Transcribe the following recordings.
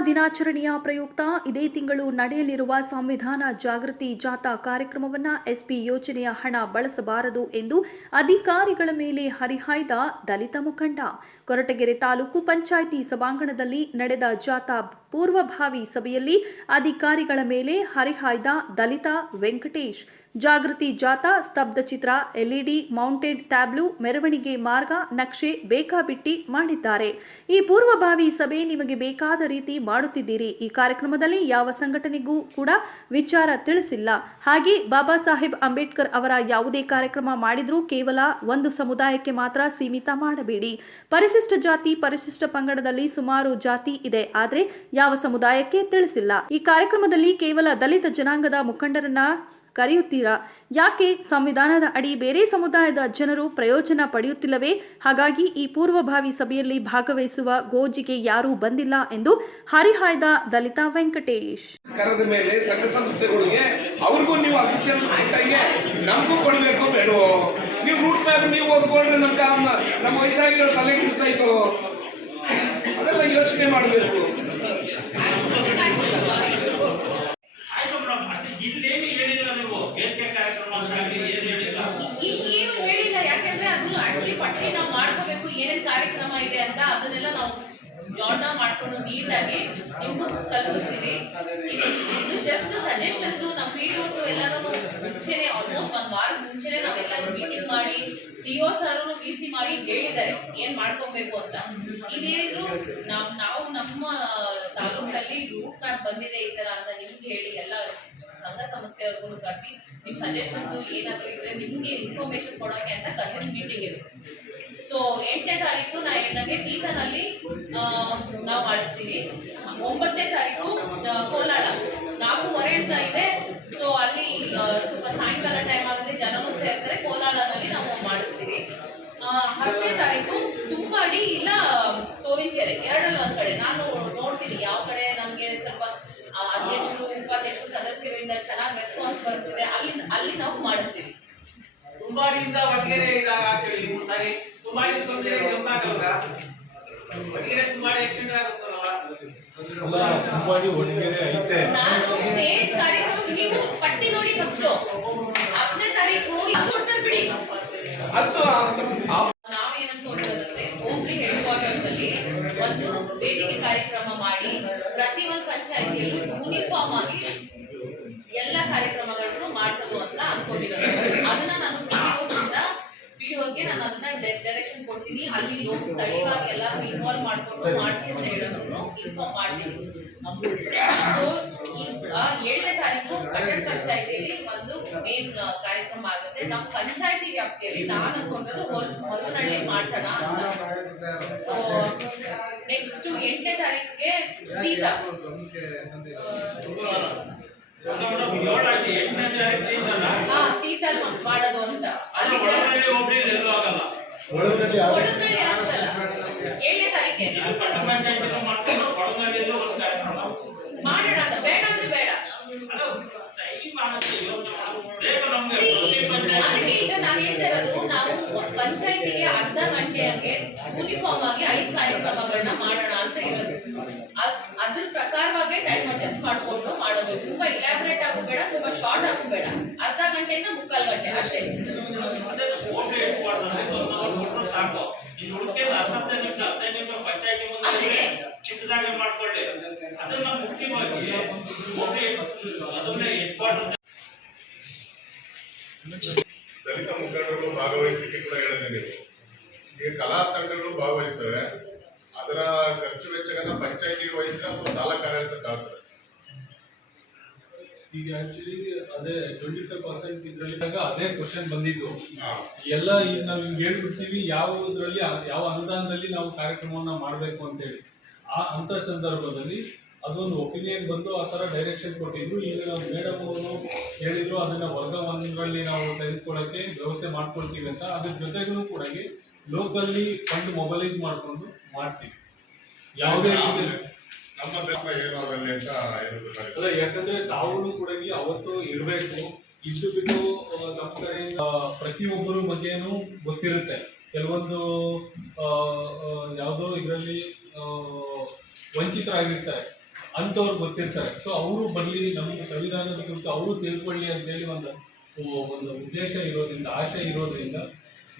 ದಿನಾಚರಣೆಯ ಪ್ರಯುಕ್ತ ಇದೇ ತಿಂಗಳು ನಡೆಯಲಿರುವ ಸಂವಿಧಾನ ಜಾಗೃತಿ ಜಾಥಾ ಕಾರ್ಯಕ್ರಮವನ್ನು ಎಸ್ಪಿ ಯೋಜನೆಯ ಹಣ ಬಳಸಬಾರದು ಎಂದು ಅಧಿಕಾರಿಗಳ ಮೇಲೆ ಹರಿಹಾಯ್ದ ದಲಿತ ಮುಖಂಡ. ಕೊರಟಗೆರೆ ತಾಲೂಕು ಪಂಚಾಯಿತಿ ಸಭಾಂಗಣದಲ್ಲಿ ನಡೆದ ಜಾಥಾ ಪೂರ್ವಭಾವಿ ಸಭೆಯಲ್ಲಿ ಅಧಿಕಾರಿಗಳ ಮೇಲೆ ಹರಿಹಾಯ್ದ ದಲಿತ ವೆಂಕಟೇಶ್. ಜಾಗೃತಿ ಜಾಥಾ, ಸ್ತಬ್ಧ ಚಿತ್ರ, ಎಲ್ಇಡಿ, ಮೌಂಟೆಡ್ ಟ್ಯಾಬ್ಲು, ಮೆರವಣಿಗೆ ಮಾರ್ಗ, ನಕ್ಷೆ ಬೇಕಾಬಿಟ್ಟಿ ಮಾಡಿದ್ದಾರೆ. ಈ ಪೂರ್ವಭಾವಿ ಸಭೆ ನಿಮಗೆ ಬೇಕಾದ ರೀತಿ ಮಾಡುತ್ತಿದ್ದೀರಿ. ಈ ಕಾರ್ಯಕ್ರಮದಲ್ಲಿ ಯಾವ ಸಂಘಟನೆಗೂ ಕೂಡ ವಿಚಾರ ತಿಳಿಸಿಲ್ಲ. ಹಾಗೆ ಬಾಬಾ ಸಾಹೇಬ್ ಅಂಬೇಡ್ಕರ್ ಅವರ ಯಾವುದೇ ಕಾರ್ಯಕ್ರಮ ಮಾಡಿದರೂ ಕೇವಲ ಒಂದು ಸಮುದಾಯಕ್ಕೆ ಮಾತ್ರ ಸೀಮಿತ ಮಾಡಬೇಡಿ. ಪರಿಶಿಷ್ಟ ಜಾತಿ, ಪರಿಶಿಷ್ಟ ಪಂಗಡದಲ್ಲಿ ಸುಮಾರು ಜಾತಿ ಇದೆ. ಆದರೆ ಯಾವ ಸಮುದಾಯಕ್ಕೆ ತಿಳಿಸಿಲ್ಲ. ಈ ಕಾರ್ಯಕ್ರಮದಲ್ಲಿ ಕೇವಲ ದಲಿತ ಜನಾಂಗದ ಮುಖಂಡರನ್ನ ಕರೆಯುತ್ತೀರಾ? ಯಾಕೆ ಸಂವಿಧಾನದ ಅಡಿ ಬೇರೆ ಸಮುದಾಯದ ಜನರು ಪ್ರಯೋಜನ ಪಡೆಯುತ್ತಿಲ್ಲವೇ? ಹಾಗಾಗಿ ಈ ಪೂರ್ವಭಾವಿ ಸಭೆಯಲ್ಲಿ ಭಾಗವಹಿಸುವ ಗೋಜಿಗೆ ಯಾರೂ ಬಂದಿಲ್ಲ ಎಂದು ಹರಿಹಾಯ್ದ ದಲಿತಾ ವೆಂಕಟೇಶ್. ಕರೆದ ಮೇಲೆ ಸಂಘ ಸಂಸ್ಥೆಗಳಿಗೆ ಅವ್ರಿಗೂ ನೀವು ಅಫಿಷಿಯಲ್ ಆಗಿ ನಮಗೂ ಕೊಡಬೇಕು ಬೇಡವೋ ನೀವು ರೂಟ್ ಮ್ಯಾಪ್ ನೀವು ಓದ್ಕೊಂಡ್ರೆ ಕಾರಣ ನಮ್ಮ ವಯಸ್ಸಾಗಿರೋ ತಲೆ ಇರ್ತಾಯ್ತು ಅದೆಲ್ಲ ಯೋಚನೆ ಮಾಡಬೇಕು. ಇಲ್ಲೇನು ಹೇಳಿಲ್ಲ ನೀವು? ವೇದಿಕೆ ಕಾರ್ಯಕ್ರಮ ಅಂತ ಆಗಲಿ ಏನು ಹೇಳಿಲ್ಲ? ಹೇಳಿಲ್ಲ ಯಾಕಂದ್ರೆ ಅದು ಆಕ್ಚುಲಿ ಪಟ್ಟಿ ನಾವು ಮಾಡ್ಕೋಬೇಕು, ಏನೇನ್ ಕಾರ್ಯಕ್ರಮ ಇದೆ ಅಂತ ಅದನ್ನೆಲ್ಲ ನಾವು ಜಾಟ್ ಮಾಡ್ಕೊಂಡು ನೀಟಾಗಿ ನಿಮ್ಗೂ ತಲುಪಿಸ್ತೀವಿ. ಇದು ಜಸ್ಟ್ ಸಜೆಷನ್ಸ್ ನಮ್ಮ ವಿಡಿಯೋಸ್ ಎಲ್ಲರೂ ಮುಂಚೆನೆ ಆಲ್ಮೋಸ್ಟ್ ಒಂದ್ ವಾರ ಮುಂಚೆನೆ ನಾವೆಲ್ಲ ಮೀಟಿಂಗ್ ಮಾಡಿ ಸಿಒ ಸರ್ ವಿ ಸಿ ಮಾಡಿ ಹೇಳಿದ್ದಾರೆ, ಏನ್ ಮಾಡ್ಕೊಬೇಕು ಅಂತ. ಇದೇನಿದ್ರು ನಾವು ನಾವು ನಮ್ಮ ತಾಲೂಕಲ್ಲಿ ರೂಟ್ ಮ್ಯಾಪ್ ಬಂದಿದೆ ಈ ತರ ಅಂತ ನಿಮ್ಗೆ ಹೇಳಿ ಎಲ್ಲ ಸಂಘ ಸಂಸ್ಥೆಯವ್ರಿಗೂ ಕರ್ದಿ ನಿಮ್ ಸಜೆಷನ್ಸ್ ಏನಾದ್ರು ಇದ್ರೆ ನಿಮ್ಗೆ ಇನ್ಫಾರ್ಮೇಶನ್ ಕೊಡೋಕೆ ಅಂತ ಕರೆದಿದ್ದ ಮೀಟಿಂಗ್ ಇದು. ಸೊ ಎಂಟನೇ ತಾರೀಕು ನಾ ಹೇಳ್ದಂಗೆ ತೀತನಲ್ಲಿ ನಾವು ಮಾಡಿಸ್ತೀವಿ. ಒಂಬತ್ತನೇ ತಾರೀಕು ಕೋಲಾರ. ನಾಲ್ಕೂವರೆ ಅಂತ ಇದೆ. ಸೊ ಅಲ್ಲಿ ಸ್ವಲ್ಪ ಸಾಯಂಕಾಲ ಟೈಮ್ ಆಗುತ್ತೆ, ಜನನೂ ಸೇರ್ತಾರೆ. ಕೋಲಾರದಲ್ಲಿ ನಾವು ಮಾಡಿಸ್ತೀವಿ. ಹತ್ತನೇ ತಾರೀಕು ತುಂಬಾಡಿ ಇಲ್ಲ, ತೋವಿನಕೆರೆ. ಎರಡಲ್ಲಿ ಒಂದ್ ಕಡೆ. ನಾನು ನೋಡ್ತೀನಿ ಯಾವ ಕಡೆ ನಮ್ಗೆ ಸ್ವಲ್ಪ ಅಧ್ಯಕ್ಷರು ಉಪಾಧ್ಯಕ್ಷರು ಸದಸ್ಯರಿಂದ ಚೆನ್ನಾಗಿ ರೆಸ್ಪಾನ್ಸ್ ಬರ್ತಿದೆ. ಅಲ್ಲಿ ಅಲ್ಲಿ ನಾವು ಮಾಡಿಸ್ತೀವಿ. ತುಂಬಾಡಿಯಿಂದ ಒಟ್ಟಿಗೆ ಇದಾಗ ಹಾಕಿ ಒಂದು ಸಾರಿ ತುಂಬಾಡಿ ತೊಂದರೆ ಜಂಪ್ ಆಗಲ್ರ ಒಟ್ಟಿಗೆ ತುಂಬಾಡಿ ಎಕ್ಸ್ಟೆಂಡ್ ಆಗುತ್ತಲ್ಲ ಒಟ್ಟಿಗೆ ಐತೆ. ನಾನು ಸ್ಟೇಜ್ ಕಾರ್ಯಕ್ರಮ ನೀವು ಪಟ್ಟಿ ನೋಡಿ ಫಸ್ಟ್ ಹತ್ತನೇ ತಾರೀಕು ಇದು ಕೊಡ್ತಾರೆ ಬಿಡಿ. ನಾವು ಏನಂತ ಹೋಬ್ಳಿ ಹೆಡ್ ಕ್ವಾರ್ಟರ್ಸ್ ಅಲ್ಲಿ ಒಂದು ವೇದಿಕೆ ಕಾರ್ಯಕ್ರಮ ಮಾಡಿ ಪ್ರತಿ ಒಂದು ಪಂಚಾಯತಿಯಲ್ಲೂ ಯೂನಿಫಾರ್ಮ್ ಆಗಿ ಎಲ್ಲ ಕಾರ್ಯಕ್ರಮಗಳನ್ನು ಮಾಡಿಸೋದು ಅಂತ. ನಾನು ಅದನ್ನ ಡೈರೆಕ್ಷನ್ ಕೊಡ್ತೀನಿ. ಅಲ್ಲಿ ಲೋನ್ ಸ್ಥಳೀಯವಾಗಿ ಎಲ್ಲರೂ ಇನ್ವಾಲ್ವ್ ಮಾಡ್ಕೊಂಡು ಮಾಡಿಸಿ ಅಂತ ಹೇಳೋದನ್ನು ಇನ್ಫಾರ್ಮ್ ಮಾಡ್ತೀನಿ. ಸೊ ಆ ಏಳನೇ ತಾರೀಕು ಪಟ್ಟಣ ಪಂಚಾಯತಿಯಲ್ಲಿ ಒಂದು ಮೇನ್ ಕಾರ್ಯಕ್ರಮ ಆಗುತ್ತೆ. ನಮ್ಮ ಪಂಚಾಯತಿ ವ್ಯಾಪ್ತಿಯಲ್ಲಿ ನಾನು ಅನ್ಕೊಂಡದ್ದು ಹೊಲ್ ಹೊಲನಹಳ್ಳಿ ಮಾಡ್ಸೋಣ ಅಂತ. ಸೊ ನೆಕ್ಸ್ಟ್ ಎಂಟನೇ ತಾರೀಕಿಗೆ ಪೀತ ಮಾಡೋದು ಅಂತ. ಅಲ್ಲಿ ಒಳಗಡೆ ಆಗುತ್ತಲ್ಲ ಏಳನೇ ತಾರೀಕೆ ಮಾಡೋಣ ಅಂತ. ಬೇಡ ಅಂದ್ರೆ ಬೇಡ. ಅದಕ್ಕೆ ಈಗ ನಾನು ಹೇಳ್ತಾ ಇರೋದು ನಾವು ಪಂಚಾಯತಿಗೆ ಅರ್ಧ ಗಂಟೆಗೆ ಯೂನಿಫಾರ್ಮ್ ಆಗಿ ಐದು ಕಾರ್ಯಕ್ರಮಗಳನ್ನ ಮಾಡೋಣ ಅಂತ ಇರೋದು. ಅದ್ರ ಪ್ರಕಾರವಾಗಿ ಟೈಮ್ ಅಡ್ಜಸ್ಟ್ ಮಾಡ್ಕೊಂಡು ಮಾಡೋದು. ತುಂಬಾ ಇಲಾಬ್ರೇಟ್ ಆಗು ಬೇಡ ತುಂಬಾ ಶಾರ್ಟ್ ಆಗು ಬೇಡ. ಅರ್ಧ ಗಂಟೆಯಿಂದ ಮುಕ್ಕಾಲು ಗಂಟೆ ಅಷ್ಟೇ. ಚಿಕ್ಕದಾಗಿ ಮಾಡ್ಕೊಳ್ಳಿ. ಅದನ್ನ ಮುಖ್ಯವಾಗಿ ಅದನ್ನೇ ದಲಿತ ಮುಖಂಡರು ಭಾಗವಹಿಸಲಿಕ್ಕೆ ಕೂಡ ಹೇಳಿದ್ರೆ. ನೀವು ಈಗ ಕಲಾ ತಂಡಗಳು ಭಾಗವಹಿಸ್ತವೆ. ಅದರ ಖರ್ಚು ವೆಚ್ಚಗಳನ್ನ ಪಂಚಾಯತಿಗೆ ವಹಿಸಿದ್ರೆ ಅಥವಾ ತಾಲೂಕು ಆಡಳಿತ ತಾಳ್ತಾರೆ. ಈಗ ಆಕ್ಚುಲಿ ಅದೇ ಟ್ವೆಂಟಿ ಫೈವ್ ಪರ್ಸೆಂಟ್ ಇದ್ರಲ್ಲಿ ಅದೇ ಕ್ವಶನ್ ಬಂದಿದ್ದು. ಎಲ್ಲ ಈಗ ನಾವು ಹಿಂಗೆ ಹೇಳ್ಬಿಡ್ತೀವಿ ಯಾವ ಇದ್ರಲ್ಲಿ ಯಾವ ಅನುದಾನದಲ್ಲಿ ನಾವು ಕಾರ್ಯಕ್ರಮವನ್ನ ಮಾಡಬೇಕು ಅಂತೇಳಿ. ಆ ಅಂತ ಸಂದರ್ಭದಲ್ಲಿ ಅದೊಂದು ಒಪಿನಿಯನ್ ಬಂದು ಆ ಥರ ಡೈರೆಕ್ಷನ್ ಕೊಟ್ಟಿದ್ರು. ಈಗ ನಾವು ಮೇಡಮ್ ಅವರು ಹೇಳಿದ್ರು ಅದನ್ನ ವರ್ಗ ಒಂದರಲ್ಲಿ ನಾವು ತೆಗೆದುಕೊಳ್ಳೋಕೆ ವ್ಯವಸ್ಥೆ ಮಾಡ್ಕೊಳ್ತೀವಿ ಅಂತ. ಅದ್ರ ಜೊತೆಗೂ ಕೂಡ ಲೋಕಲ್ಲಿ ಫಂಡ್ ಮೊಬಲೈಸ್ ಮಾಡ್ಕೊಂಡು ಮಾಡ್ತೀವಿ. ಯಾವುದೇ ನಮ್ಮ ಧರ್ಮ ಏನು ಅದರಲ್ಲಿ ಅಂತ ಅಲ್ಲ ಯಾಕಂದ್ರೆ ತಾವು ಕೂಡ ಅವತ್ತು ಇರಬೇಕು. ಇಷ್ಟು ಬಿಟ್ಟು ನಮ್ಮ ಕಡೆಯಿಂದ ಪ್ರತಿಯೊಬ್ಬರ ಬಗ್ಗೆನೂ ಗೊತ್ತಿರುತ್ತೆ. ಕೆಲವೊಂದು ಯಾವುದೋ ಇದರಲ್ಲಿ ವಂಚಿತರಾಗಿರ್ತಾರೆ. ಅಂಥವ್ರು ಗೊತ್ತಿರ್ತಾರೆ. ಸೊ ಅವರು ಬರಲಿ ನಮ್ಮ ಸಂವಿಧಾನದ ಕುರಿತು ಅವರು ತಿಳ್ಕೊಳ್ಳಿ ಅಂತೇಳಿ ಒಂದು ಒಂದು ಉದ್ದೇಶ ಇರೋದ್ರಿಂದ ಆಶೆ ಇರೋದ್ರಿಂದ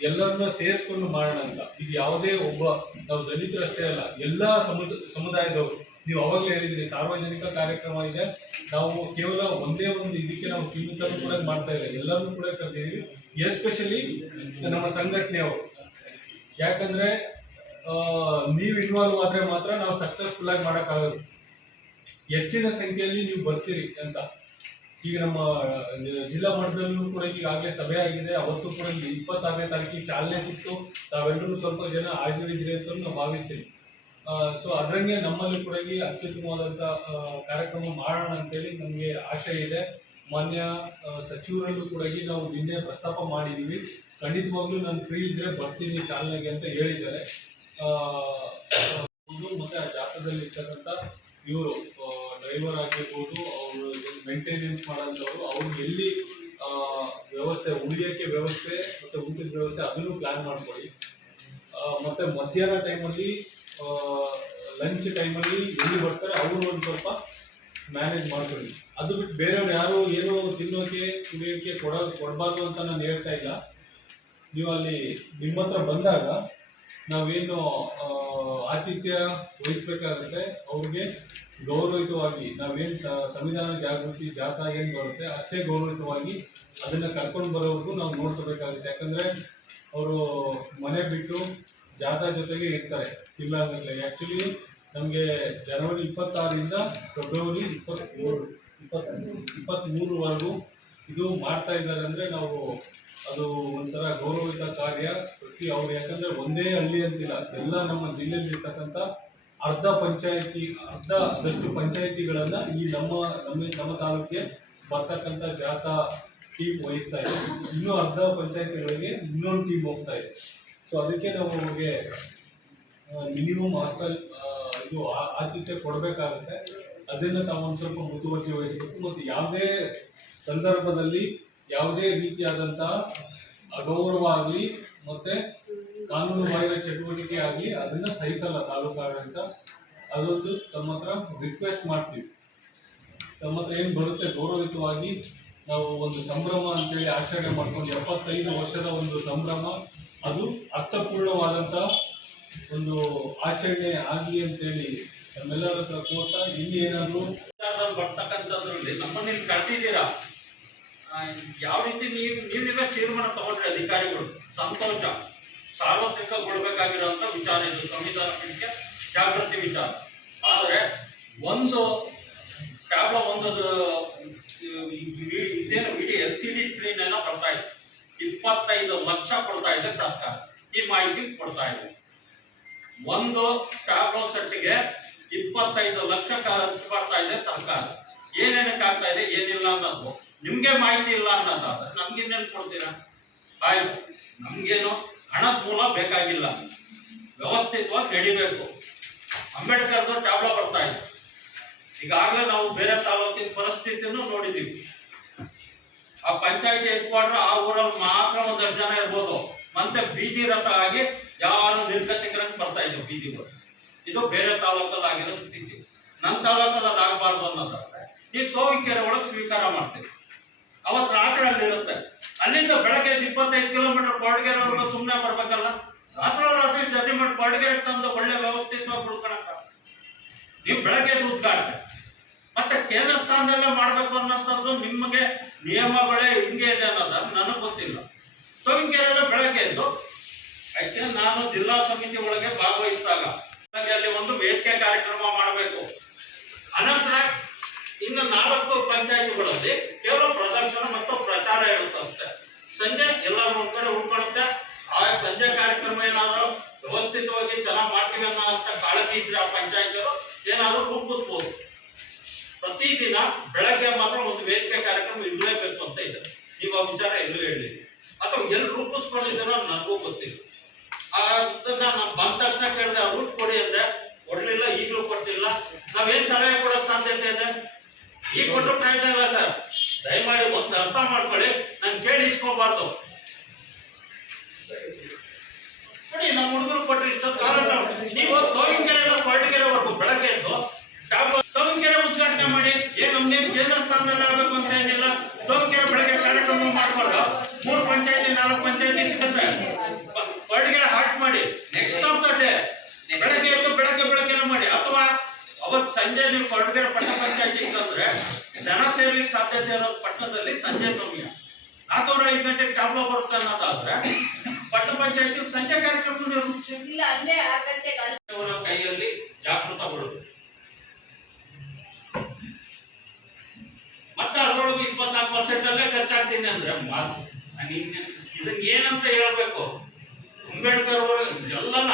ಎಲ್ಲರನ್ನ ಸೇರಿಸ್ಕೊಂಡು ಮಾಡೋಣ ಅಂತ. ಇದು ಯಾವುದೇ ಒಬ್ಬ, ನಾವು ದಲಿತರಷ್ಟೇ ಅಲ್ಲ, ಎಲ್ಲ ಸಮುದ, ಸಮುದಾಯದವರು. ನೀವು ಅವಾಗಲೇ ಹೇಳಿದ್ರಿ, ಸಾರ್ವಜನಿಕ ಕಾರ್ಯಕ್ರಮ ಇದೆ. ನಾವು ಕೇವಲ ಒಂದೇ ಒಂದು ಇದಕ್ಕೆ ನಾವು ಸೀಮಿತ ಕೂಡ ಮಾಡ್ತಾ ಇಲ್ಲ. ಎಲ್ಲರನ್ನೂ ಕೂಡ ಕರೆದಿದ್ದೀವಿ. ಎಸ್ಪೆಷಲಿ ನಮ್ಮ ಸಂಘಟನೆಯವರು. ಯಾಕಂದ್ರೆ ನೀವು ಇನ್ವಾಲ್ವ್ ಆದರೆ ಮಾತ್ರ ನಾವು ಸಕ್ಸಸ್ಫುಲ್ ಆಗಿ ಮಾಡೋಕ್ಕಾಗೋದು. ಹೆಚ್ಚಿನ ಸಂಖ್ಯೆಯಲ್ಲಿ ನೀವು ಬರ್ತೀರಿ ಅಂತ. ಈಗ ನಮ್ಮ ಜಿಲ್ಲಾ ಮಟ್ಟದಲ್ಲೂ ಕೂಡ ಈಗಾಗಲೇ ಸಭೆ ಆಗಿದೆ. ಅವತ್ತು ಕೂಡ ಇಪ್ಪತ್ತಾರನೇ ತಾರೀಕಿಗೆ ಚಾಲನೆ ಸಿಕ್ತು. ತಾವೆಲ್ಲರೂ ಸ್ವಲ್ಪ ಜನ ಹಾಜರಿದ್ದೀರಿ ಅಂತ ನಾವು ಭಾವಿಸ್ತೀವಿ. ಸೊ ಅದರಂಗೆ ನಮ್ಮಲ್ಲಿ ಕೂಡ ಅತ್ಯುತ್ತಮವಾದಂಥ ಕಾರ್ಯಕ್ರಮ ಮಾಡೋಣ ಅಂತೇಳಿ ನಮಗೆ ಆಶೆ ಇದೆ. ಮಾನ್ಯ ಸಚಿವರಲ್ಲೂ ಕೂಡ ನಾವು ನಿನ್ನೆ ಪ್ರಸ್ತಾಪ ಮಾಡಿದ್ದೀವಿ. ಖಂಡಿತವಾಗ್ಲೂ ನಾನು ಫ್ರೀ ಇದ್ರೆ ಬರ್ತೀನಿ ಚಾಲನೆಗೆ ಅಂತ ಹೇಳಿದ್ದಾರೆ. ಮತ್ತೆ ಆ ಜಾತ್ರದಲ್ಲಿ ಇರ್ತಕ್ಕಂಥ ಇವರು ಡ್ರೈವರ್ ಆಗಿರ್ಬೋದು, ಅವರು ಮೇಂಟೆನೆನ್ಸ್ ಮಾಡೋಂಥವ್ರು ಅವ್ರಿಗೆ ಎಲ್ಲಿ ವ್ಯವಸ್ಥೆ ಉಳಿಯೋಕ್ಕೆ ವ್ಯವಸ್ಥೆ ಮತ್ತು ಊಟದ ವ್ಯವಸ್ಥೆ ಅದನ್ನು ಪ್ಲ್ಯಾನ್ ಮಾಡ್ಕೊಳ್ಳಿ. ಮತ್ತು ಮಧ್ಯಾಹ್ನ ಟೈಮಲ್ಲಿ ಲಂಚ್ ಟೈಮಲ್ಲಿ ಎಲ್ಲಿ ಬರ್ತಾರೆ ಅವರು ಒಂದು ಸ್ವಲ್ಪ ಮ್ಯಾನೇಜ್ ಮಾಡ್ಕೊಳ್ಳಿ. ಅದು ಬಿಟ್ಟು ಬೇರೆಯವ್ರು ಯಾರು ಏನು ತಿನ್ನೋಕೆ ಕುಡಿಯೋಕ್ಕೆ ಕೊಡ, ಕೊಡಬಾರ್ದು ಅಂತ ನಾನು ಹೇಳ್ತಾ ಇಲ್ಲ. ನೀವು ಅಲ್ಲಿ ನಿಮ್ಮ ಹತ್ರ ಬಂದಾಗ ನಾವೇನು ಆತಿಥ್ಯ ವಹಿಸ್ಬೇಕಾಗುತ್ತೆ, ಅವ್ರಿಗೆ ಗೌರವಯುತವಾಗಿ ನಾವೇನು ಸಂವಿಧಾನ ಜಾಗೃತಿ ಜಾಥಾ ಏನು ಬರುತ್ತೆ, ಅಷ್ಟೇ ಗೌರವಯುತವಾಗಿ ಅದನ್ನು ಕರ್ಕೊಂಡು ಬರೋವರೆಗೂ ನಾವು ನೋಡ್ಕೋಬೇಕಾಗುತ್ತೆ. ಯಾಕಂದರೆ ಅವರು ಮನೆ ಬಿಟ್ಟು ಜಾಥಾ ಜೊತೆಗೆ ಇರ್ತಾರೆ. ಇಲ್ಲ ಅಂದರೆ ಆ್ಯಕ್ಚುಲಿ ನಮಗೆ ಜನವರಿ ಇಪ್ಪತ್ತಾರರಿಂದ ಫೆಬ್ರವರಿ ಇಪ್ಪತ್ತ್ಮೂರು ಇಪ್ಪತ್ತ್ ಇಪ್ಪತ್ತ್ಮೂರವರೆಗೂ ಇದು ಮಾಡ್ತಾ ಇದ್ದಾರೆ ಅಂದರೆ ನಾವು ಅದು ಒಂಥರ ಗೌರವಿತ ಕಾರ್ಯ ಪ್ರತಿ ಅವ್ರು. ಯಾಕಂದರೆ ಒಂದೇ ಹಳ್ಳಿ ಅಂತಿಲ್ಲ, ಎಲ್ಲ ನಮ್ಮ ಜಿಲ್ಲೆಯಲ್ಲಿ ಇರ್ತಕ್ಕಂಥ ಅರ್ಧ ಪಂಚಾಯತಿ ಅರ್ಧದಷ್ಟು ಪಂಚಾಯಿತಿಗಳನ್ನು ಈ ನಮ್ಮ ನಮ್ಮ ನಮ್ಮ ತಾಲೂಕಿಗೆ ಬರ್ತಕ್ಕಂಥ ಜಾಥಾ ಟೀಮ್ ವಹಿಸ್ತಾ ಇದೆ. ಇನ್ನೂ ಅರ್ಧ ಪಂಚಾಯಿತಿಗಳಿಗೆ ಇನ್ನೊಂದು ಟೀಮ್ ಹೋಗ್ತಾ ಇದೆ. ಸೊ ಅದಕ್ಕೆ ನಾವು ಅವ್ರಿಗೆ ಮಿನಿಮಮ್ ಹಾಸ್ಟೆಲ್ ಇದು ಆತಿಥ್ಯ ಕೊಡಬೇಕಾಗುತ್ತೆ. ಅದನ್ನು ತಾವು ಒಂದು ಸ್ವಲ್ಪ ಮುತುವರ್ಜಿ ವಹಿಸಬೇಕು. ಮತ್ತು ಯಾವುದೇ ಸಂದರ್ಭದಲ್ಲಿ ಯಾವುದೇ ರೀತಿಯಾದಂತಹ ಅಗೌರವ ಆಗಲಿ, ಮತ್ತು ಕಾನೂನು ಬಾಹಿರ ಚಟುವಟಿಕೆ ಆಗಲಿ ಅದನ್ನ ಸಹಿಸಲ್ಲ ತಾಲೂಕು ಆಡಳಿತ ಅದೊಂದು ತಮ್ಮ ಹತ್ರ ರಿಕ್ವೆಸ್ಟ್ ಮಾಡ್ತೀವಿ. ತಮ್ಮ ಹತ್ರ ಏನು ಬರುತ್ತೆ ಗೌರವಯುತವಾಗಿ ನಾವು ಒಂದು ಸಂಭ್ರಮ ಅಂತೇಳಿ ಆಚರಣೆ ಮಾಡ್ಕೊಂಡು ಎಪ್ಪತ್ತೈದು ವರ್ಷದ ಒಂದು ಸಂಭ್ರಮ, ಅದು ಅರ್ಥಪೂರ್ಣವಾದಂಥ ಒಂದು ಆಚರಣೆ ಆಗಲಿ ಅಂತೇಳಿ ನಮ್ಮೆಲ್ಲರ ಹತ್ರ ಕೋರ್ತಾ ಇಲ್ಲಿ ಏನಾದರೂ ಬರ್ತಕ್ಕಂಥದ್ರಲ್ಲಿ ನಮ್ಮನ್ನ ಇಲ್ಲಿ ಕರೆದಿದ್ದೀರಾ? ಯಾವ ರೀತಿ ನೀವು ನೀವು ನೀವೇ ತೀರ್ಮಾನ ತಗೊಂಡ್ರಿ ಅಧಿಕಾರಿಗಳು? ಸಂತೋಷ. ಸಾರ್ವತ್ರಿಕಗೊಳ್ಬೇಕಾಗಿರುವಂಥ ವಿಚಾರ ಇದು, ಸಂವಿಧಾನ ಪೀಠಕ್ಕೆ ಜಾಗೃತಿ ವಿಚಾರ. ಆದರೆ ಒಂದು ಕ್ಯಾಬ್ ಒಂದು ಇದೇನು video L C D screen ಏನೋ ಕೊಡ್ತಾ ಇದೆ. ಇಪ್ಪತ್ತೈದು ಲಕ್ಷ ಕೊಡ್ತಾ ಇದೆ ಸರ್ಕಾರ. ಈ ಮಾಹಿತಿ ಕೊಡ್ತಾ ಇದೆ. ಒಂದು ಟ್ಯಾಬ್ಲೋ ಸೆಟ್ಗೆ ಇಪ್ಪತ್ತೈದು ಲಕ್ಷ ಮಾಡ್ತಾ ಇದೆ ಸರ್ಕಾರ. ಏನೇನಕ್ಕೆ ಆಗ್ತಾ ಇದೆ, ಏನಿಲ್ಲ ಅನ್ನೋದು. ನಿಮ್ಗೆ ಮಾಹಿತಿ ಇಲ್ಲ ಅನ್ನೋದಾದ್ರೆ ನಮ್ಗೆ ಇನ್ನೇನು ಕೊಡ್ತೀರಾ? ಆಯ್ತು. ನಮ್ಗೇನು ಹಣದ ಮೂಲ ಬೇಕಾಗಿಲ್ಲ. ವ್ಯವಸ್ಥಿತವಾಗಿ ನಡಿಬೇಕು ಅಂಬೇಡ್ಕರ್ದು ಟ್ಯಾಬ್ಲೋ ಬರ್ತಾ ಇದೆ. ಈಗಾಗಲೇ ನಾವು ಬೇರೆ ತಾಲೂಕಿನ ಪರಿಸ್ಥಿತಿಯನ್ನು ನೋಡಿದ್ದೀವಿ ಆ ಪಂಚಾಯತಿ ಹೆಡ್ ಆ ಊರಲ್ಲಿ ಮಾತ್ರ ಒಂದಷ್ಟು ಜನ ಇರ್ಬೋದು. ಮತ್ತೆ ಬೀದಿ ರಥ ಆಗಿ ಯಾರು ನಿರ್ಗತಿಕರಂಗೆ ಬರ್ತಾ ಇದ್ದವು ಬೀದಿಗಳು ಇದು ಬೇರೆ ತಾಲೂಕಲ್ಲಿ ಆಗಿರೋ ಸ್ಥಿತಿ. ನನ್ನ ತಾಲೂಕಲ್ಲಿ ಆಗಬಾರ್ದು ಅನ್ನೋದಾದ್ರೆ ಈ ತೋವಿಕೆರೆ ಒಳಗೆ ಸ್ವೀಕಾರ ಮಾಡ್ತೀವಿ. ಅವತ್ತು ರಾತ್ರಿ ಅಲ್ಲಿ ಇರುತ್ತೆ. ಅಲ್ಲಿಂದ ಬೆಳಗ್ಗೆ ಇಪ್ಪತ್ತೈದು ಕಿಲೋಮೀಟರ್ ಕೊಡಗೇರವರೆಗೂ ಸುಮ್ಮನೆ ಬರ್ಬೇಕಲ್ಲ? ರಾತ್ರಿ ರಾತ್ರಿ ಜರ್ನಿ ಮಾಡಿ ಕೊಡಗೇರಿ ತಂದು ಒಳ್ಳೆ ವ್ಯವಸ್ಥಿತವಾಗಿ ಉಳ್ಕೊಳಕ್ಕ ನೀವು ಬೆಳಗ್ಗೆ ಉದ್ಘಾಟನೆ. ಮತ್ತೆ ಕೇಂದ್ರ ಸ್ಥಾನದಲ್ಲೇ ಮಾಡಬೇಕು ಅನ್ನೋಂಥದ್ದು ನಿಮಗೆ ನಿಯಮಗಳೇ ಹಿಂಗೆ ಇದೆ ಅನ್ನೋದು ನನಗೆ ಗೊತ್ತಿಲ್ಲ. ತೋವಿಕೆರೆಲ್ಲ ಬೆಳಗ್ಗೆ ಎದ್ದು ಅದಕ್ಕೆ ನಾನು ಜಿಲ್ಲಾ ಸಮಿತಿ ಒಳಗೆ ಭಾಗವಹಿಸಿದಾಗ ಅಲ್ಲಿ ಒಂದು ವೇದಿಕೆ ಕಾರ್ಯಕ್ರಮ ಮಾಡಬೇಕು. ಅನಂತರ ಇನ್ನು ನಾಲ್ಕು ಪಂಚಾಯತಿಗಳಲ್ಲಿ ಕೇವಲ ಪ್ರದರ್ಶನ ಮತ್ತು ಪ್ರಚಾರ ಇರುತ್ತೆ ಅಷ್ಟೇ ಸಂಜೆ ಎಲ್ಲರೂ ಒಂದ್ ಕಡೆ ಆ ಸಂಜೆ ಕಾರ್ಯಕ್ರಮ ಏನಾದ್ರು ವ್ಯವಸ್ಥಿತವಾಗಿ ಚೆನ್ನಾಗಿ ಮಾಡ್ತೀವಿ ಅನ್ನೋ ಅಂತ ಕಾಳಜಿ ಇದ್ರೆ ಆ ಪಂಚಾಯತ್ರು ಏನಾದ್ರು ರೂಪಿಸ್ಬೋದು. ಪ್ರತಿದಿನ ಬೆಳಗ್ಗೆ ಮಾತ್ರ ಒಂದು ವೇದಿಕೆ ಕಾರ್ಯಕ್ರಮ ಇರಲೇಬೇಕು ಅಂತ ಇದೆ. ನೀವು ಆ ವಿಚಾರ ಎಲ್ಲೂ ಹೇಳಿ. ಅಥವಾ ಎಲ್ಲಿ ರೂಪಿಸ್ಕೊಂಡಿದ್ದೀರೋ ನನಗೂ ಗೊತ್ತಿಲ್ಲ. ಅದನ್ನ ನಾನು ಬಂದ ತಕ್ಷಣ ಕೇಳಿದೆ ರೂಟ್ ಕೊಡಿ ಅಂದ್ರೆ ಕೊಡ್ಲಿಲ್ಲ, ಈಗಲೂ ಕೊಟ್ಟಿಲ್ಲ. ನಾವೇನ್ ಸಲಹೆ ಕೊಡೋಕೆ ಸಾಧ್ಯತೆ ಇದೆ? ಈಗ ಕೊಟ್ಟರು ಪ್ರಯತ್ನ ಇಲ್ಲ ಸರ್. ದಯಮಾಡಿ ಒಂದು ಅರ್ಥ ಮಾಡ್ಕೊಳ್ಳಿ. ನಾನು ಇಸ್ಕೊಬಾರ್ದು ನೋಡಿ, ನಮ್ಮ ಹುಡುಗರು ಕೊಟ್ಟರೆ ಇಷ್ಟೊಂದು ಕಾಲ ನಾವು ಗೋವಿಂದಕೆರೆಯಿಂದ ಕೊರಟಗೆರೆವರೆಗೂ ಬೆಳಗ್ಗೆ ಎದ್ದು. ಟೋಂಕೆರೆ ಉದ್ಘಾಟನೆ ಮಾಡಿ. ಏ ನಮ್ಗೆ ಕೇಂದ್ರ ಸ್ಥಾನದಲ್ಲಿ ಆಗ್ಬೇಕು ಅಂತ ಏನಿಲ್ಲ. ಟೋಂಕೆರೆ ಬೆಳಗ್ಗೆ ಕಾರ್ಯಕ್ರಮ ಮಾಡ್ಕೊಂಡು ಮೂರು ಪಂಚಾಯತಿ, ನಾಲ್ಕು ಪಂಚಾಯತಿ ಸಿಗುತ್ತೆ. ಕೊರಟಗೆರೆ ಹಾಟ್ ಮಾಡಿ. ನೆಕ್ಸ್ಟ್ ಆಫ್ ದ ಡೇ ಬೆಳಗ್ಗೆ ಎದ್ದು, ಬೆಳಗ್ಗೆ ಬೆಳಗ್ಗೆನೆ ಮಾಡಿ. ಅಥವಾ ಅವತ್ತು ಸಂಜೆ ನೀವು ಕೊರಟಗೆರೆ ಪಟ್ಟಣ ಪಂಚಾಯತಿ ಇತ್ತಂದ್ರೆ ಜನ ಸೇರ್ಲಿಕ್ಕೆ ಸಾಧ್ಯತೆ ಇರೋ ಪಟ್ಟಣದಲ್ಲಿ ಸಂಜೆ ಸಮಯ. ನಾಲ್ಕೂವರೆ ಐದು ಗಂಟೆ ಟ್ಯಾಬ್ಲೋ ಬರುತ್ತೆ ಅನ್ನೋದಾದ್ರೆ ಪಟ್ಟಣ ಪಂಚಾಯತಿ ಸಂಜೆ ಕಾರ್ಯಕ್ರಮ ಅವರ ಕೈಯಲ್ಲಿ ಜಾಗೃತಗೊಳ್ಳುದು ಮತ್ತೆ ಅದರೊಳಗೆ ಇಪ್ಪತ್ನಾಲ್ಕು ಪರ್ಸೆಂಟ್ ಅಲ್ಲೇ ಖರ್ಚಾಗ್ತೀನಿ ಅಂದ್ರೆ ಇದಕ್ಕೆ ಏನಂತ ಹೇಳ್ಬೇಕು? ಅಂಬೇಡ್ಕರ್ ಅವರು ಎಲ್ಲನ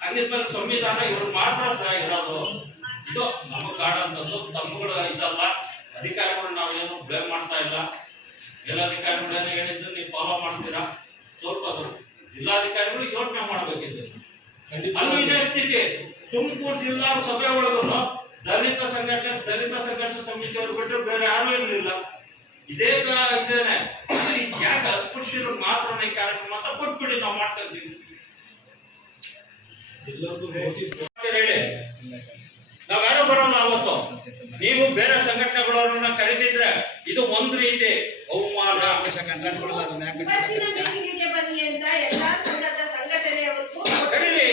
ಹಂಗಿದ್ಮೇಲೆ ಸಂವಿಧಾನ ಇವ್ರು ಮಾತ್ರ ಇರೋದು ಇದು ನಮ್ಮ ಕಾಡಂಥದ್ದು ತಮ್ಮಗಳ ಇದಲ್ಲ. ಅಧಿಕಾರಿಗಳು ನಾವೇನು ಬ್ಲೇಮ್ ಮಾಡ್ತಾ ಇಲ್ಲ. ಮೇಲಾಧಿಕಾರಿಗಳೇನು ಹೇಳಿದ್ದು ನೀವು ಫಾಲೋ ಮಾಡ್ತೀರಾ? ಸ್ವಲ್ಪ ಜಿಲ್ಲಾಧಿಕಾರಿಗಳು ಯೋಚನೆ ಮಾಡಬೇಕಿದ್ದು ಅಲ್ಲಿ ಇದೇ ಸ್ಥಿತಿ. ತುಮಕೂರು ಜಿಲ್ಲಾ ಸಭೆ ಒಳಗೂ ದಲಿತ ಸಂಘಟನೆ ದಲಿತ ಸಂಘರ್ಷ ಸಮಿತಿಯವರು ಬಿಟ್ಟರೆ ಬೇರೆ ಯಾರು ಇರಲಿಲ್ಲ. ಇದೇ ಇದೇನೆ ಅಂದ್ರೆ ಯಾಕೆ ಅಸ್ಪೃಶ್ಯರು ಮಾತ್ರ ಕಾರ್ಯಕ್ರಮ ಅಂತ ಕೊಟ್ಬಿಡಿ ನಾವು ಮಾಡ್ತಾ ಇದ್ದೀವಿ. ಹೇಳಿ. ನಾವ್ಯಾರು ಬರೋಲ್ಲ ಅವತ್ತು. ನೀವು ಬೇರೆ ಸಂಘಟನೆಗಳನ್ನ ಕರೆದಿದ್ರೆ ಇದು ಒಂದು ರೀತಿ ಮೀಟಿಂಗಿಗೆ ಬನ್ನಿ ಅಂತ ಎಲ್ಲಾ ಸಂಘದ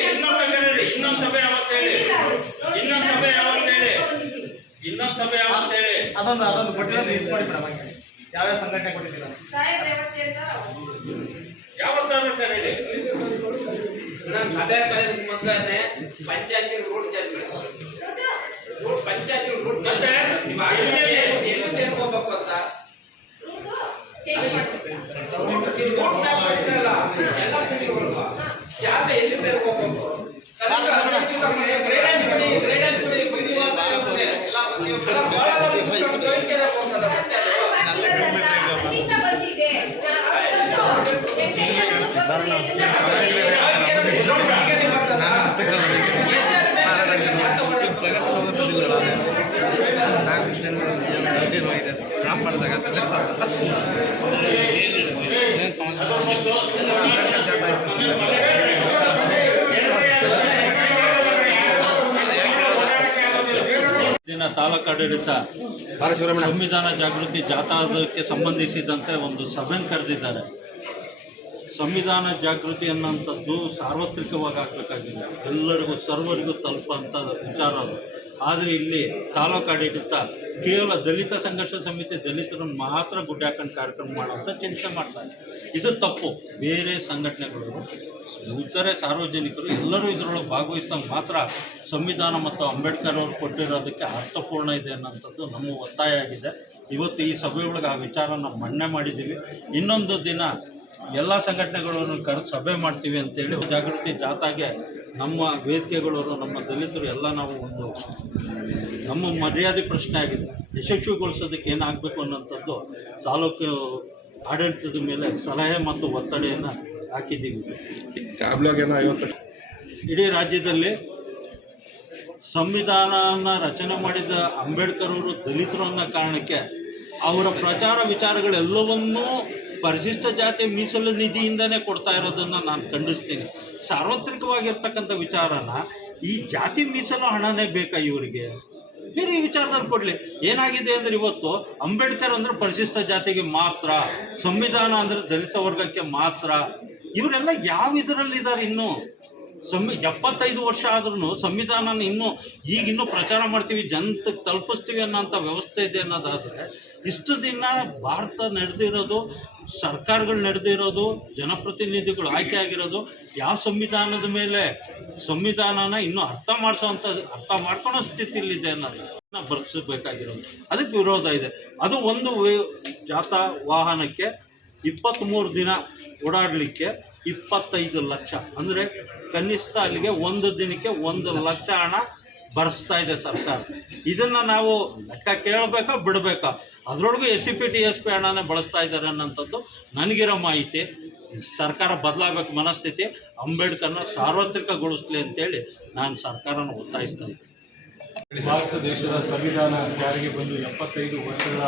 ಇನ್ನೊಂದು ಕರೀರಿ ಇನ್ನೊಂದು ಸಭೆ ಯಾವತ್ತು ಹೇಳಿ ಇನ್ನೊಂದು ಸಭೆ ಯಾವತ್ತು ಹೇಳಿ ಇನ್ನೊಂದು ಸಭೆ ಯಾವತ್ತು ಹೇಳಿ ಅದೊಂದು ಅದೊಂದು ಕೊಟ್ಟಿರೋದು ಇದು ಮಾಡಿ ಮೇಡಮ್ ಯಾವ ಯಾವ್ಯಾವ ಸಂಘಟನೆ ಕೊಟ್ಟಿದ್ದೀರಾ? ಯಾವತ್ತಾದ್ರೂ ಕರೀರಿ. ನಾನು ಸಭೆ ಕರೆಯೋದಕ್ಕೆ ಮೊದಲೇ ಪಂಚಾಯತಿ ರೂಟ್ ಚೇಂಜ್ ಮಾಡಿ ರೂಟ್ ಪಂಚಾಯತಿ ರೂಟ್ ಮತ್ತೆ ನೀವು ಎಷ್ಟು ತಿಳ್ಕೊಬೇಕು ಅಂತ? ಚೇಂಜ್? ಜಾಗ ಎಲ್ಲಿ ಬೇಕು ಹೋಗ್ಬೇಕು? ವಿಧಿವಾಸ. ಎಲ್ಲ ಬಂದಿದೆ. ಅವತ್ತು ಆಡಳಿತ? ದಿನ ತಾಲೂಕಾಡಳಿತ ಸಂವಿಧಾನ ಜಾಗೃತಿ ಜಾಥಾಕ್ಕೆ ಸಂಬಂಧಿಸಿದಂತೆ ಒಂದು ಸಭೆ ಕರೆದಿದ್ದಾರೆ. ಸಂವಿಧಾನ ಜಾಗೃತಿ ಅನ್ನೋಂಥದ್ದು ಸಾರ್ವತ್ರಿಕವಾಗಿ ಆಗಬೇಕಾಗಿದೆ ಎಲ್ಲರಿಗೂ ಸರ್ವರಿಗೂ ತಲುಪುವಂಥ ವಿಚಾರ ಅದು. ಆದರೆ ಇಲ್ಲಿ ತಾಲೂಕಾಡಳಿತ ಕೇವಲ ದಲಿತ ಸಂಘರ್ಷ ಸಮಿತಿ ದಲಿತರನ್ನು ಮಾತ್ರ ಗುಡ್ಡಾಕೊಂಡು ಕಾರ್ಯಕ್ರಮ ಮಾಡುವಂಥ ಚಿಂತೆ ಮಾಡ್ತಾರೆ ಇದು ತಪ್ಪು. ಬೇರೆ ಸಂಘಟನೆಗಳು ಇತರೆ ಸಾರ್ವಜನಿಕರು ಎಲ್ಲರೂ ಇದರೊಳಗೆ ಭಾಗವಹಿಸಿದಾಗ ಮಾತ್ರ ಸಂವಿಧಾನ ಮತ್ತು ಅಂಬೇಡ್ಕರ್ ಅವರು ಕೊಟ್ಟಿರೋದಕ್ಕೆ ಅರ್ಥಪೂರ್ಣ ಇದೆ ಅನ್ನೋಂಥದ್ದು ನಮ್ಮ ಒತ್ತಾಯ ಆಗಿದೆ. ಇವತ್ತು ಈ ಸಭೆಯೊಳಗೆ ಆ ವಿಚಾರನ ಮನ್ನಣೆ ಮಾಡಿದ್ದೀವಿ. ಇನ್ನೊಂದು ದಿನ ಎಲ್ಲ ಸಂಘಟನೆಗಳನ್ನು ಕರೆ ಸಭೆ ಮಾಡ್ತೀವಿ ಅಂತೇಳಿ ಜಾಗೃತಿ ಜಾಥಾಗೆ ನಮ್ಮ ವೇದಿಕೆಗಳವರು ನಮ್ಮ ದಲಿತರು ಎಲ್ಲ ನಾವು ಒಂದು ನಮ್ಮ ಮರ್ಯಾದೆ ಪ್ರಶ್ನೆ ಆಗಿದೆ. ಯಶಸ್ವಿಗೊಳಿಸೋದಕ್ಕೆ ಏನಾಗಬೇಕು ಅನ್ನೋಂಥದ್ದು ತಾಲೂಕು ಆಡಳಿತದ ಮೇಲೆ ಸಲಹೆ ಮತ್ತು ಒತ್ತಡೆಯನ್ನು ಹಾಕಿದ್ದೀವಿ. ಇಡೀ ರಾಜ್ಯದಲ್ಲಿ ಸಂವಿಧಾನನ ರಚನೆ ಮಾಡಿದ ಅಂಬೇಡ್ಕರ್ ಅವರು ದಲಿತರು ಅನ್ನೋ ಕಾರಣಕ್ಕೆ ಅವರ ಪ್ರಚಾರ ವಿಚಾರಗಳೆಲ್ಲವನ್ನೂ ಪರಿಶಿಷ್ಟ ಜಾತಿ ಮೀಸಲು ನಿಧಿಯಿಂದನೇ ಕೊಡ್ತಾ ಇರೋದನ್ನು ನಾನು ಖಂಡಿಸ್ತೀನಿ. ಸಾರ್ವತ್ರಿಕವಾಗಿರ್ತಕ್ಕಂಥ ವಿಚಾರನ ಈ ಜಾತಿ ಮೀಸಲು ಹಣನೇ ಬೇಕಾ ಇವರಿಗೆ? ಬೇರೆ ವಿಚಾರದಲ್ಲಿ ಕೊಡಲಿ. ಏನಾಗಿದೆ ಅಂದರೆ ಇವತ್ತು ಅಂಬೇಡ್ಕರ್ ಅಂದರೆ ಪರಿಶಿಷ್ಟ ಜಾತಿಗೆ ಮಾತ್ರ, ಸಂವಿಧಾನ ಅಂದರೆ ದಲಿತ ವರ್ಗಕ್ಕೆ ಮಾತ್ರ. ಇವರೆಲ್ಲ ಯಾವ ಇದರಲ್ಲಿದ್ದಾರೆ ಇನ್ನೂ? ಸಂವಿ ಎಪ್ಪತ್ತೈದು ವರ್ಷ ಆದ್ರೂ ಸಂವಿಧಾನನ ಇನ್ನೂ ಈಗ ಇನ್ನೂ ಪ್ರಚಾರ ಮಾಡ್ತೀವಿ ಜನತಕ್ಕೆ ತಲುಪಿಸ್ತೀವಿ ಅನ್ನೋಂಥ ವ್ಯವಸ್ಥೆ ಇದೆ ಅನ್ನೋದಾದರೆ ಇಷ್ಟು ದಿನ ಭಾರತ ನಡೆದಿರೋದು, ಸರ್ಕಾರಗಳು ನಡೆದಿರೋದು, ಜನಪ್ರತಿನಿಧಿಗಳು ಆಯ್ಕೆ ಆಗಿರೋದು, ಯಾವ ಸಂವಿಧಾನದ ಮೇಲೆ ಸಂವಿಧಾನನ ಇನ್ನೂ ಅರ್ಥ ಮಾಡಿಸೋವಂಥ ಅರ್ಥ ಮಾಡ್ಕೊಳೋ ಸ್ಥಿತಿಲಿದೆ ನಾವು ಬರ್ಸಬೇಕಾಗಿರೋದು ಅದಕ್ಕೆ ವಿರೋಧ ಇದೆ. ಅದು ಒಂದು ಜಾತ ವಾಹನಕ್ಕೆ ಇಪ್ಪತ್ತ್ಮೂರು ದಿನ ಓಡಾಡಲಿಕ್ಕೆ ಇಪ್ಪತ್ತೈದು ಲಕ್ಷ. ಅಂದರೆ ಕನಿಷ್ಠ ಅಲ್ಲಿಗೆ ಒಂದು ದಿನಕ್ಕೆ ಒಂದು ಲಕ್ಷ ಹಣ ಭರಿಸ್ತಾ ಇದೆ ಸರ್ಕಾರ. ಇದನ್ನು ನಾವು ಲೆಕ್ಕ ಕೇಳಬೇಕಾ, ಬಿಡಬೇಕಾ? ಅದರೊಳಗೂ S C P T S P ಹಣನೇ ಬಳಸ್ತಾ ಇದ್ದಾರೆ ಅನ್ನೋಂಥದ್ದು ನನಗಿರೋ ಮಾಹಿತಿ. ಸರ್ಕಾರ ಬದಲಾಗಬೇಕು ಮನಸ್ಥಿತಿ. ಅಂಬೇಡ್ಕರ್ನ ಸಾರ್ವತ್ರಿಕಗೊಳಿಸ್ಲಿ ಅಂತೇಳಿ ನಾನು ಸರ್ಕಾರನ ಒತ್ತಾಯಿಸ್ತೇನೆ ಭಾರತ ದೇಶದ ಸಂವಿಧಾನ ಜಾರಿಗೆ ಬಂದು ಎಪ್ಪತ್ತೈದು ವರ್ಷಗಳ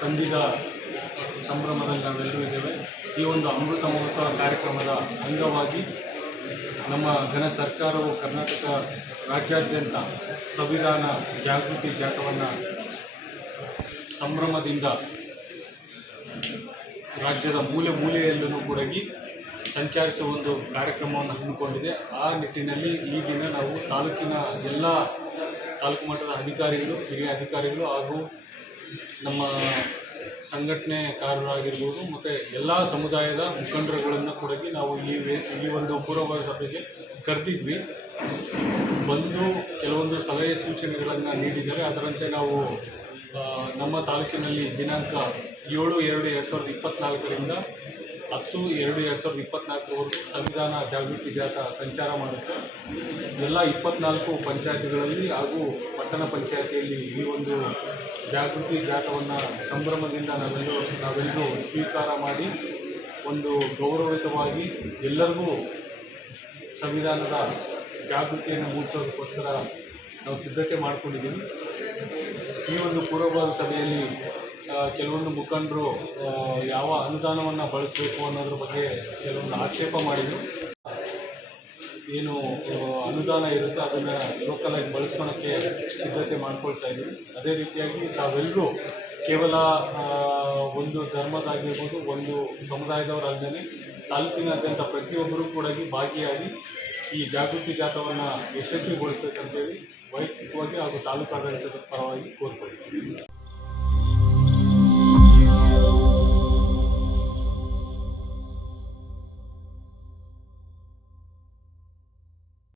ಸಂಧಿದ ಸಂಭ್ರಮದಲ್ಲಿ ನಾವೆಲ್ಲರೂ ಇದ್ದೇವೆ. ಈ ಒಂದು ಅಮೃತ ಮಹೋತ್ಸವ ಕಾರ್ಯಕ್ರಮದ ಅಂಗವಾಗಿ ನಮ್ಮ ಘನ ಸರ್ಕಾರವು ಕರ್ನಾಟಕ ರಾಜ್ಯಾದ್ಯಂತ ಸಂವಿಧಾನ ಜಾಗೃತಿ ಜಾಥವನ್ನು ಸಂಭ್ರಮದಿಂದ ರಾಜ್ಯದ ಮೂಲೆ ಮೂಲೆಯಲ್ಲೂ ಕೂಡ ಸಂಚರಿಸುವ ಒಂದು ಕಾರ್ಯಕ್ರಮವನ್ನು ಹಮ್ಮಿಕೊಂಡಿದೆ. ಆ ನಿಟ್ಟಿನಲ್ಲಿ ಈ ದಿನ ನಾವು ತಾಲೂಕಿನ ಎಲ್ಲ ತಾಲೂಕು ಮಟ್ಟದ ಅಧಿಕಾರಿಗಳು, ಹಿರಿಯ ಅಧಿಕಾರಿಗಳು ಹಾಗೂ ನಮ್ಮ ಸಂಘಟನೆಕಾರರಾಗಿರ್ಬೋದು ಮತ್ತು ಎಲ್ಲ ಸಮುದಾಯದ ಮುಖಂಡರುಗಳನ್ನು ಕೂಡ ನಾವು ಈ ಈ ಒಂದು ಪೂರ್ವಭಾವಿ ಸಭೆಗೆ ಕರೆದಿದ್ವಿ. ಬಂದು ಕೆಲವೊಂದು ಸಲಹೆ ಸೂಚನೆಗಳನ್ನು ನೀಡಿದ್ದಾರೆ. ಅದರಂತೆ ನಾವು ನಮ್ಮ ತಾಲೂಕಿನಲ್ಲಿ ದಿನಾಂಕ ಏಳು ಎರಡು ಎರಡು ಸಾವಿರದ ಇಪ್ಪತ್ತ್ನಾಲ್ಕರಿಂದ ಹತ್ತು, ಎರಡು ಎರಡು ಸಾವಿರದ ಇಪ್ಪತ್ತ್ನಾಲ್ಕರವರೆಗೂ ಸಂವಿಧಾನ ಜಾಗೃತಿ ಜಾಥಾ ಸಂಚಾರ ಮಾಡುತ್ತೆ. ಎಲ್ಲ ಇಪ್ಪತ್ನಾಲ್ಕು ಪಂಚಾಯತಿಗಳಲ್ಲಿ ಹಾಗೂ ಪಟ್ಟಣ ಪಂಚಾಯತಿಯಲ್ಲಿ ಈ ಒಂದು ಜಾಗೃತಿ ಜಾಥವನ್ನು ಸಂಭ್ರಮದಿಂದ ನಾವೆಲ್ಲರೂ ನಾವೆಲ್ಲರೂ ಸ್ವೀಕಾರ ಮಾಡಿ ಒಂದು ಗೌರವಯುತವಾಗಿ ಎಲ್ಲರಿಗೂ ಸಂವಿಧಾನದ ಜಾಗೃತಿಯನ್ನು ಮೂಡಿಸೋದಕ್ಕೋಸ್ಕರ ನಾವು ಸಿದ್ಧತೆ ಮಾಡಿಕೊಂಡಿದ್ದೀವಿ. ಈ ಒಂದು ಪೂರ್ವಭಾವಿ ಸಭೆಯಲ್ಲಿ ಕೆಲವೊಂದು ಮುಖಂಡರು ಯಾವ ಅನುದಾನವನ್ನು ಬಳಸಬೇಕು ಅನ್ನೋದ್ರ ಬಗ್ಗೆ ಕೆಲವೊಂದು ಆಕ್ಷೇಪ ಮಾಡಿದರು. ಏನು ಅನುದಾನ ಇರುತ್ತೋ, ಅದನ್ನು ಲೋಕಲಾಗಿ ಬಳಸ್ಕೊಳೋಕ್ಕೆ ಸಿದ್ಧತೆ ಮಾಡ್ಕೊಳ್ತಾ ಇದ್ದೀವಿ ಅದೇ ರೀತಿಯಾಗಿ ತಾವೆಲ್ಲರೂ ಕೇವಲ ಒಂದು ಧರ್ಮದಾಗಿರ್ಬೋದು, ಒಂದು ಸಮುದಾಯದವರಾಗ್ದೇ ತಾಲೂಕಿನಾದ್ಯಂತ ಪ್ರತಿಯೊಬ್ಬರೂ ಕೂಡ ಭಾಗಿಯಾಗಿ ಈ ಜಾಗೃತಿ ಜಾಥವನ್ನು ಯಶಸ್ವಿಗೊಳಿಸಬೇಕಂತೇಳಿ ವೈಯಕ್ತಿಕವಾಗಿ ಹಾಗೂ ತಾಲೂಕಾಡಳಿತದ ಪರವಾಗಿ ಕೋರ್ಕೊಳ್ತೀವಿ.